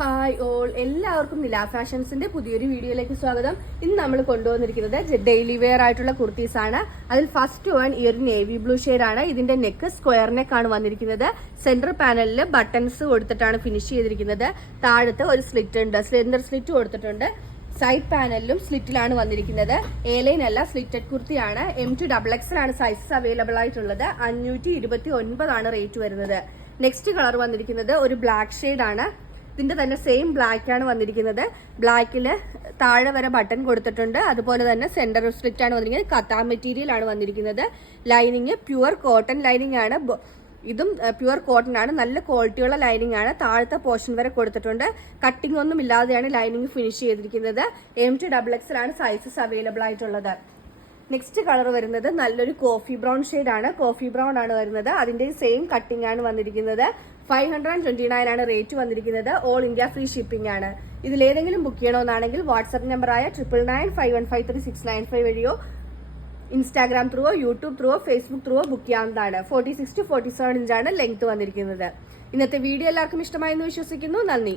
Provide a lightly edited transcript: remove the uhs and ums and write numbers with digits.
Hi all, എല്ലാവർക്കും നില ഫാഷൻസിന്റെ പുതിയൊരു വീഡിയോയിലേക്ക് സ്വാഗതം. ഇന്ന് നമ്മൾ കൊണ്ടുവന്നിരിക്കുന്നത് ഡെയിലി വെയർ ആയിട്ടുള്ള കുർത്തീസ് ആണ്. അതിൽ ഫസ്റ്റ് വൺ ഈ ഒരു നേവി ബ്ലൂ ഷെയ്ഡ് ആണ്. ഇതിന്റെ നെക്ക് സ്ക്വയർ നെക്ക് ആണ് വന്നിരിക്കുന്നത്. സെന്റർ പാനലിൽ ബട്ടൺസ് കൊടുത്തിട്ടാണ് ഫിനിഷ് ചെയ്തിരിക്കുന്നത്. താഴത്ത് ഒരു സ്ലിറ്റ് ഉണ്ട്, സെന്റർ സ്ലിറ്റ് കൊടുത്തിട്ടുണ്ട്. സൈഡ് പാനലിലും സ്ലിറ്റിലാണ് വന്നിരിക്കുന്നത്. എലൈൻ അല്ല, സ്ലിറ്റഡ് കുർത്തിയാണ്. M2XXL ആണ് സൈസസ് അവൈലബിൾ ആയിട്ടുള്ളത്. 529 ആണ് റേറ്റ് വരുന്നത്. നെക്സ്റ്റ് കളർ വന്നിരിക്കുന്നത് ഒരു ബ്ലാക്ക് ഷെയ്ഡ് ആണ്. ഇതിന്റെ തന്നെ സെയിം ബ്ലാക്ക് ആണ് വന്നിരിക്കുന്നത്. ബ്ലാക്കില് താഴെ വരെ ബട്ടൺ കൊടുത്തിട്ടുണ്ട്. അതുപോലെ തന്നെ സെന്റർ സ്ലിറ്റ് ആണ് വന്നിരിക്കുന്നത്. കത്താൻ മെറ്റീരിയൽ ആണ് വന്നിരിക്കുന്നത്. ലൈനിങ് പ്യുവർ കോട്ടൺ ലൈനിങ് ആണ്. ഇതും പ്യുവർ കോട്ടൺ ആണ്. നല്ല ക്വാളിറ്റിയുള്ള ലൈനിങ് ആണ്. താഴത്തെ പോർഷൻ വരെ കൊടുത്തിട്ടുണ്ട്. കട്ടിംഗ് ഒന്നും ഇല്ലാതെയാണ് ലൈനിങ് ഫിനിഷ് ചെയ്തിരിക്കുന്നത്. M2XXL ആണ് സൈസസ് അവൈലബിൾ ആയിട്ടുള്ളത്. നെക്സ്റ്റ് കളർ വരുന്നത് നല്ലൊരു കോഫി ബ്രൗൺ ഷെയ്ഡ് ആണ്. കോഫി ബ്രൗൺ ആണ് വരുന്നത്. അതിന്റെ സെയിം കട്ടിംഗ് ആണ് വന്നിരിക്കുന്നത്. 529 ആണ് റേറ്റ് വന്നിരിക്കുന്നത്. ഓൾ ഇന്ത്യ ഫ്രീ ഷിപ്പിംഗ് ആണ്. ഇതിലേതെങ്കിലും ബുക്ക് ചെയ്യണമെന്നാണെങ്കിൽ വാട്സ്ആപ്പ് നമ്പറായ 9991536995 വഴിയോ ഇൻസ്റ്റാഗ്രാം ത്രൂവോ യൂട്യൂബ് ത്രൂവോ ഫേസ്ബുക്ക് ത്രൂവോ ബുക്ക് ചെയ്യാവുന്നതാണ്. 46 to 47 ഇഞ്ചാണ് ലെങ്ത് വന്നിരിക്കുന്നത്. ഇന്നത്തെ വീഡിയോ എല്ലാവർക്കും ഇഷ്ടമായെന്ന് വിശ്വസിക്കുന്നു. നന്ദി.